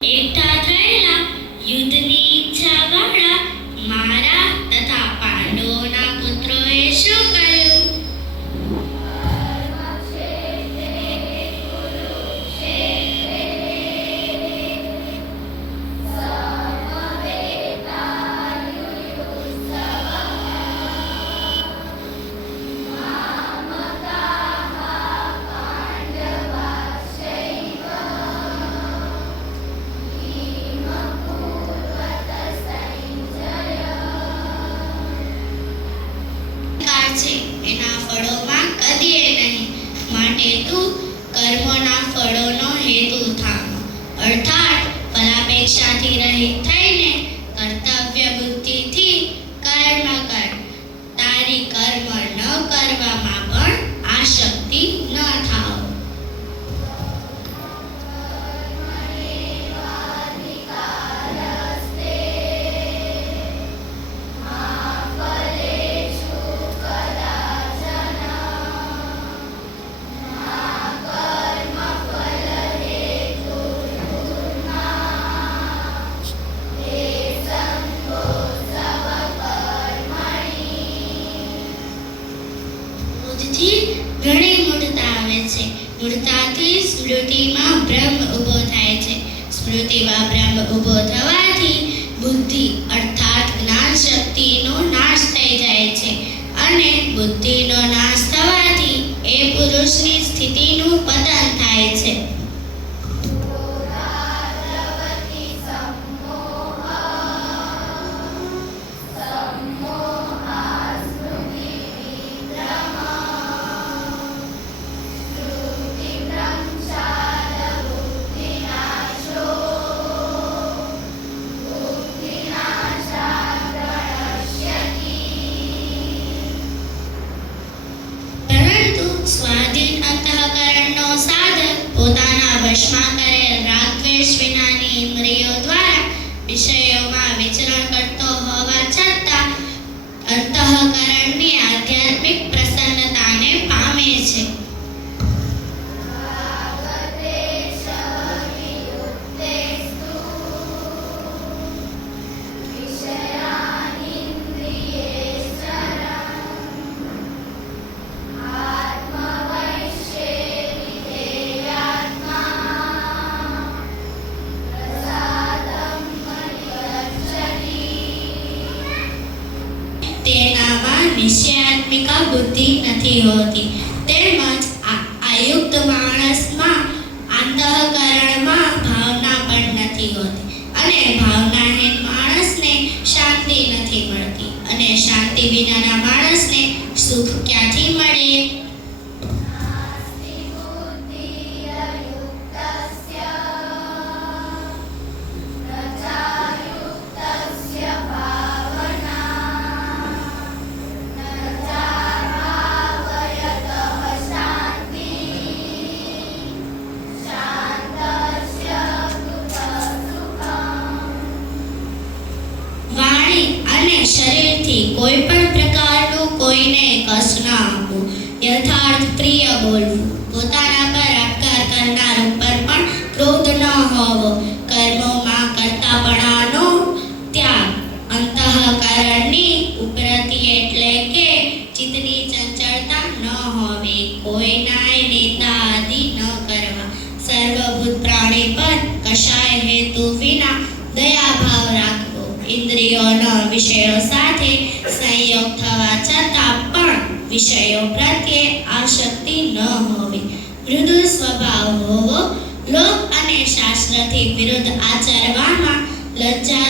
એકઠા થયેલા યુદ્ધની ઈચ્છાવાળા મારા તથા પાંડવોના પુત્રોએ શું કર્યું? એના ફળોમાં કદીએ નહીં, માટે તું કર્મોના ફળોનો હેતુ થામ, અર્થાત ફલાપેક્ષાથી રહિત થઈને કર્તવ્ય બુદ્ધિથી કર્મ કર. તારી કર્મ ન કરવામાં પણ આસક્તિ ન થાવ. ઘણી મૂળતા આવે છે. મૂળતાથી સ્મૃતિમાં બ્રહ્મ ઊભો થાય છે. સ્મૃતિમાં બ્રહ્મ ઊભો થવાથી બુદ્ધિ અર્થાત જ્ઞાન શક્તિનો નાશ થઈ જાય છે, અને બુદ્ધિનો નાશ થવાથી એ પુરુષની સ્થિતિનું પતન થાય છે. સ્વાધીન અંતઃકરણનો સાધક પોતાના વશમાં કરેલ રાગ દ્વેષ વિનાની ઇન્દ્રિયો દ્વારા વિષયોમાં વિચરણ કરતો હોવા છતાં અંતઃકરણની આધ્યાત્મિક પ્રસન્નતાને પામે છે. તેનામાં નિશ્ચયાત્મિકા બુદ્ધિ નથી હોતી, તેમજ આયુક્ત માણસમાં અંતઃકરણમાં ભાવના પણ નથી હોતી, અને ભાવનાહીન માણસને શાંતિ નથી મળતી, અને શાંતિ વિનાના માણસને સુખ ક્યાંથી મળે? શરીરથી કોઈ પણ પ્રકારનું કોઈને કષ્ટ ન આપવું, યથાર્થ પ્રિય બોલવું, પોતાના પર આપકાર કરનાર ઉપર પણ ક્રોધ ન હોવો, કર્મોમાં કર્તાપણાનો ત્યાગ, અંતઃકરણની ઉપરતિ એટલે કે ચિત્તની ચંચળતા ન હોવી, કોઈનાય નિંદા આદિ ન કરવા, સર્વભૂત પ્રાણી પર કશાય હેતુ વિના દયાભાવ રાખવો, ઇન્દ્રિયોના વિષયો સાથે સંયોગ થવા છતાં પણ વિષયો પ્રત્યે આસક્તિ ન હોવી, મૃદુ સ્વભાવ હોવો, લોક અને શાસ્ત્રથી વિરુદ્ધ આચરવામાં લજ્જા